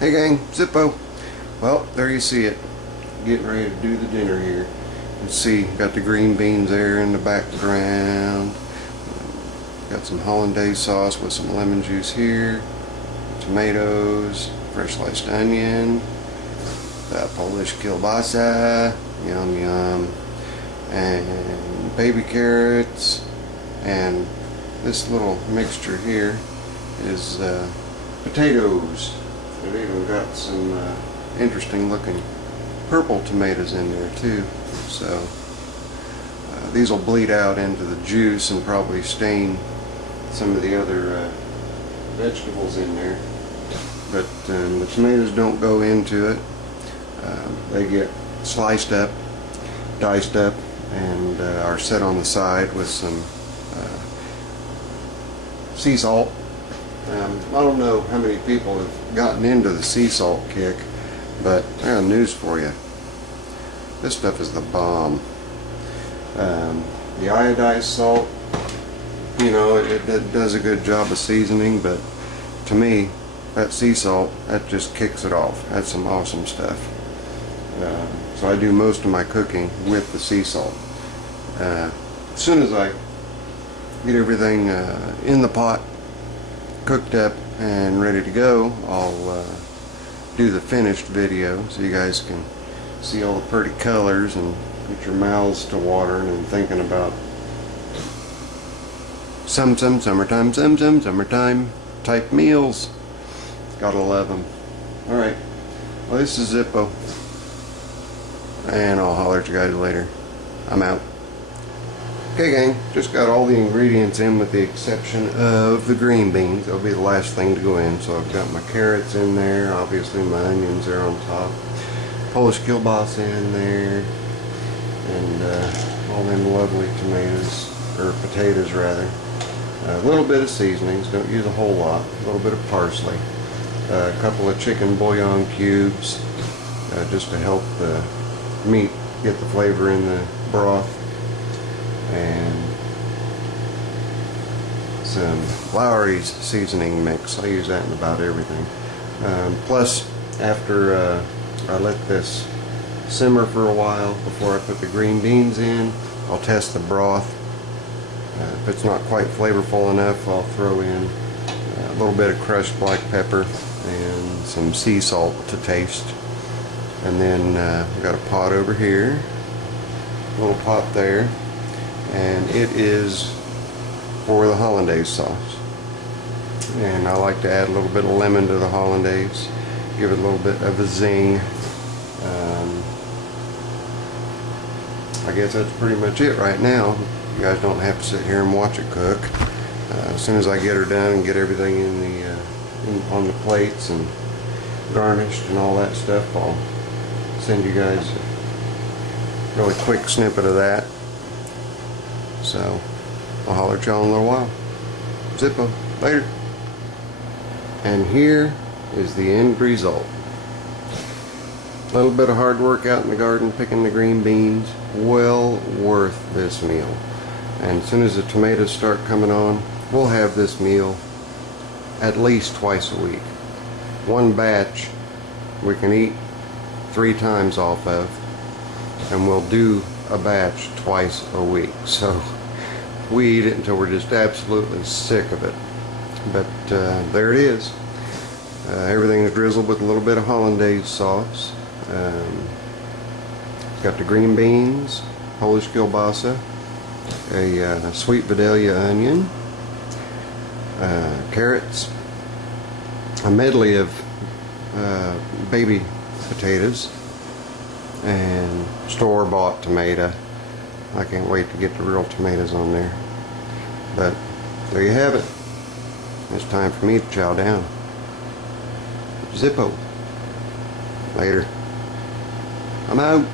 Hey gang, Zippo. Well, there you see it. Getting ready to do the dinner here. Let's see, got the green beans there in the background. Got some hollandaise sauce with some lemon juice here. Tomatoes, fresh sliced onion, Polish kielbasa, yum yum, and baby carrots, and this little mixture here is potatoes. They've even got some interesting looking purple tomatoes in there too. So these will bleed out into the juice and probably stain some of the other vegetables in there. But the tomatoes don't go into it. They get sliced up, diced up, and are set on the side with some sea salt. I don't know how many people have gotten into the sea salt kick, but I got news for you. This stuff is the bomb. The iodized salt, you know, it does a good job of seasoning, but to me, that sea salt, that just kicks it off. That's some awesome stuff. So I do most of my cooking with the sea salt. As soon as I get everything in the pot, cooked up and ready to go, I'll do the finished video so you guys can see all the pretty colors and get your mouths to watering and thinking about summertime type meals. Gotta love them. Alright, well, this is Zippo, and I'll holler at you guys later. I'm out. Okay gang, just got all the ingredients in with the exception of the green beans. That'll be the last thing to go in. So I've got my carrots in there, obviously my onions are on top, Polish kielbasa in there, and all them lovely tomatoes, or potatoes rather. A little bit of seasonings, don't use a whole lot, a little bit of parsley, a couple of chicken bouillon cubes, just to help the meat get the flavor in the broth, and some Lowry's seasoning mix. I use that in about everything. Plus, after I let this simmer for a while before I put the green beans in, I'll test the broth. If it's not quite flavorful enough, I'll throw in a little bit of crushed black pepper and some sea salt to taste. And then we've got a pot over here, a little pot there, and it is for the hollandaise sauce. And I like to add a little bit of lemon to the hollandaise, give it a little bit of a zing. I guess that's pretty much it right now. You guys don't have to sit here and watch it cook. As soon as I get her done and get everything in the on the plates and garnished and all that stuff, I'll send you guys a really quick snippet of that. So I'll holler at y'all in a little while. Zippo, later. And here is the end result. A little bit of hard work out in the garden picking the green beans, well worth this meal. And as soon as the tomatoes start coming on, we'll have this meal at least twice a week. One batch we can eat 3 times off of, and we'll do a batch twice a week. So we eat it until we're just absolutely sick of it. But there it is. Everything is drizzled with a little bit of hollandaise sauce. Got the green beans, Polish kielbasa, a sweet Vidalia onion, carrots, a medley of baby potatoes, and store-bought tomato. I can't wait to get the real tomatoes on there. But there you have it. It's time for me to chow down. Zippo. Later. I'm out.